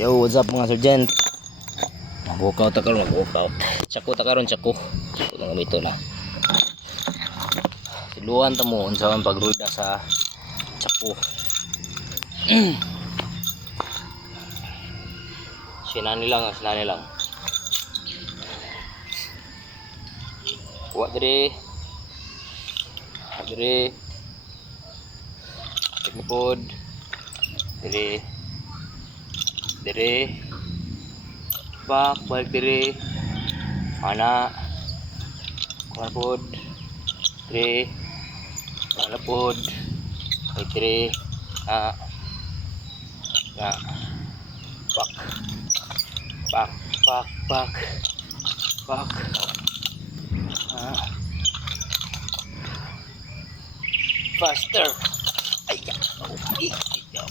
Yo, what's up mga sergeant? Mag-walkout ta karon, mag-walkout. Tsako ta karon, tsako. Tsako lang gamito na. Siluan ta mo unsa man pagruda sa tsako. sinani lang, sinani lang. Kuha diri. Diri. Tikmipod. Diri. Diri. Bak, balik diri. Ana. Kuha pod. Diri. Ana pod. Balik diri. Ah. Na. Bak. Bak, bak, bak. Bak. Ah. Faster. Ay, ya. Ay, ya.